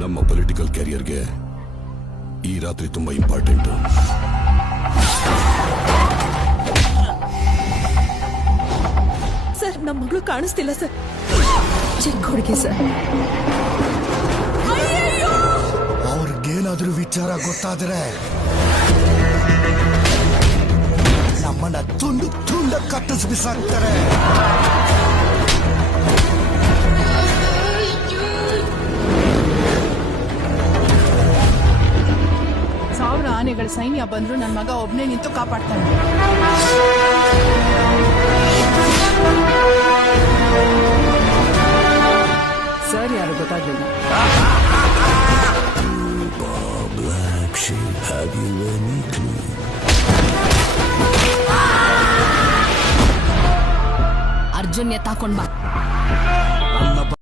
ನಮ್ಮ ಪೊಲಿಟಿಕಲ್ ಕ್ಯಾರಿಯರ್ಗೆ ಈ ರಾತ್ರಿ ತುಂಬಾ ಇಂಪಾರ್ಟೆಂಟ್. ಸರ್, ನಮ್ಮ ಮಗಳು ಕಾಣಿಸ್ತಿಲ್ಲ ಸರ್. ಚೆಕ್ ಹುಡುಗಿ ಸರ್. ಅವ್ರಿಗೇನಾದ್ರೂ ವಿಚಾರ ಗೊತ್ತಾದ್ರೆ ನಮ್ಮನ್ನ ತುಂಡು ತುಂಡ ಕಟ್ಟಿಸ್ ಬಿಸಾಕ್ತಾರೆ. ಸಾವಿರ ಆನೆಗಳ ಸೈನ್ಯ ಬಂದ್ರು ನನ್ನ ಮಗ ಒಬ್ನೇ ನಿಂತು ಕಾಪಾಡ್ತಾನೆ. ಸರ್ ಯಾರು ಗೊತ್ತಾಗ್ಲಿಲ್ಲ. ಅರ್ಜುನ್ ಎತ್ತಾಕೊಂಡ್ ಬಾ.